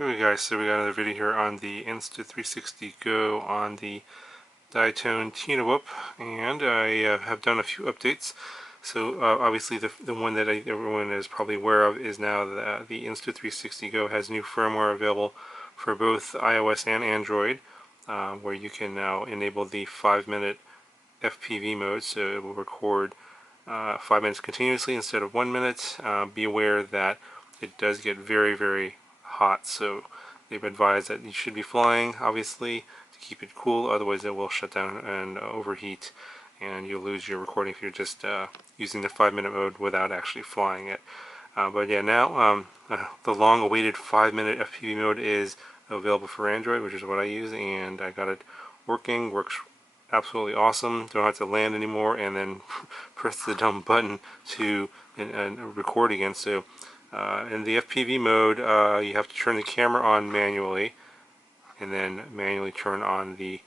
Alright guys, so we got another video here on the Insta360 GO on the Diatone Tina Whoop, and I have done a few updates. So obviously the one that everyone is probably aware of is now the Insta360 GO has new firmware available for both iOS and Android, where you can now enable the 5-minute FPV mode, so it will record 5 minutes continuously instead of 1 minute. Be aware that it does get very hot, so they've advised that you should be flying, obviously, to keep it cool, otherwise it will shut down and overheat, and you'll lose your recording if you're just using the 5-minute mode without actually flying it. But yeah, now the long-awaited 5-minute FPV mode is available for Android, which is what I use, and I got it working. Works absolutely awesome. Don't have to land anymore and then press the dumb button to record again. So in the FPV mode, you have to turn the camera on manually, and then manually turn on the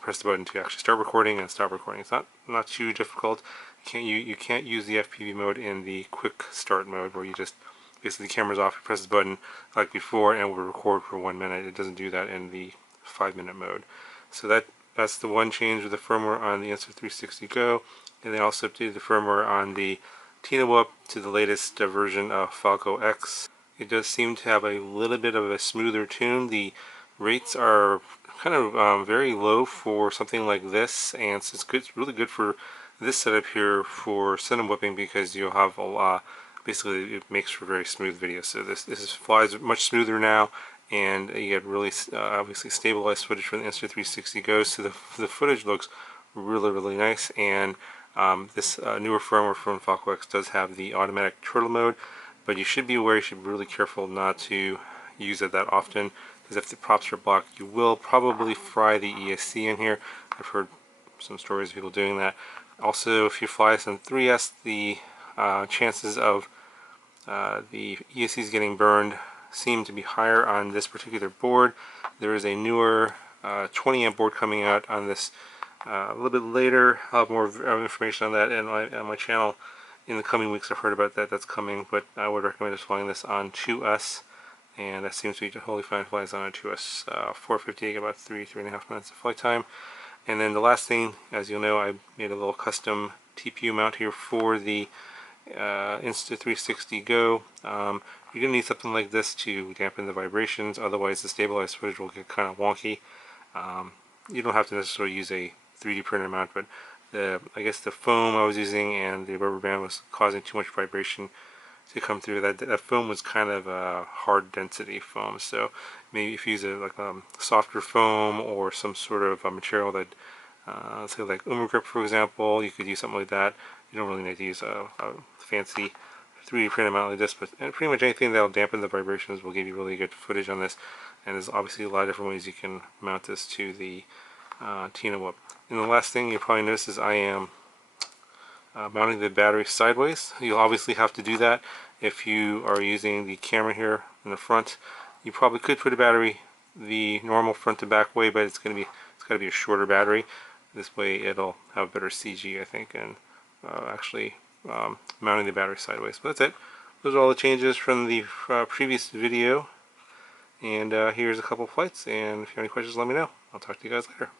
press the button to actually start recording and stop recording. It's not too difficult. You can't use the FPV mode in the quick start mode, where you just basically the camera's off, you press the button like before, and it will record for 1 minute. It doesn't do that in the 5-minute mode. So that's the one change with the firmware on the Insta360 GO, and they also updated the firmware on the Tina Whoop to the latest version of Falco X. It does seem to have a little bit of a smoother tune. The rates are kind of very low for something like this, and so it's really good for this setup here for cinema whipping, because you'll have a lot. Basically, it makes for very smooth video. So this flies much smoother now, and you get really obviously stabilized footage from the Insta360 GO. So the footage looks really nice, and this newer firmware from Falco X does have the automatic turtle mode, but you should be aware, you should be really careful not to use it that often, because if the props are blocked, you will probably fry the ESC in here. I've heard some stories of people doing that. Also, if you fly some 3S, the chances of the ESCs getting burned seem to be higher on this particular board. There is a newer 20 amp board coming out on this a little bit later. I'll have more information on that on my channel in the coming weeks. I've heard about that. That's coming, but I would recommend just flying this on 2S, and that seems to be totally fine. Flies on a 2S 450, about 3.5 minutes of flight time. And then the last thing, as you'll know, I made a little custom TPU mount here for the Insta360 GO. You're going to need something like this to dampen the vibrations, otherwise the stabilized footage will get kind of wonky. You don't have to necessarily use a 3D printer mount, but I guess the foam I was using and the rubber band was causing too much vibration to come through. That foam was kind of a hard density foam, so maybe if you use a softer foam or some sort of a material that say like grip, for example, you could use something like that. You don't really need to use a fancy 3D printed mount like this, but pretty much anything that will dampen the vibrations will give you really good footage on this. And there's obviously a lot of different ways you can mount this to the Tina Whoop. And the last thing you'll probably notice is I am mounting the battery sideways. You'll obviously have to do that if you are using the camera here in the front. You probably could put a battery the normal front to back way, but it's got to be a shorter battery. This way it'll have better CG, I think, and actually mounting the battery sideways. But that's it. Those are all the changes from the previous video, and here's a couple flights, and if you have any questions, let me know. I'll talk to you guys later.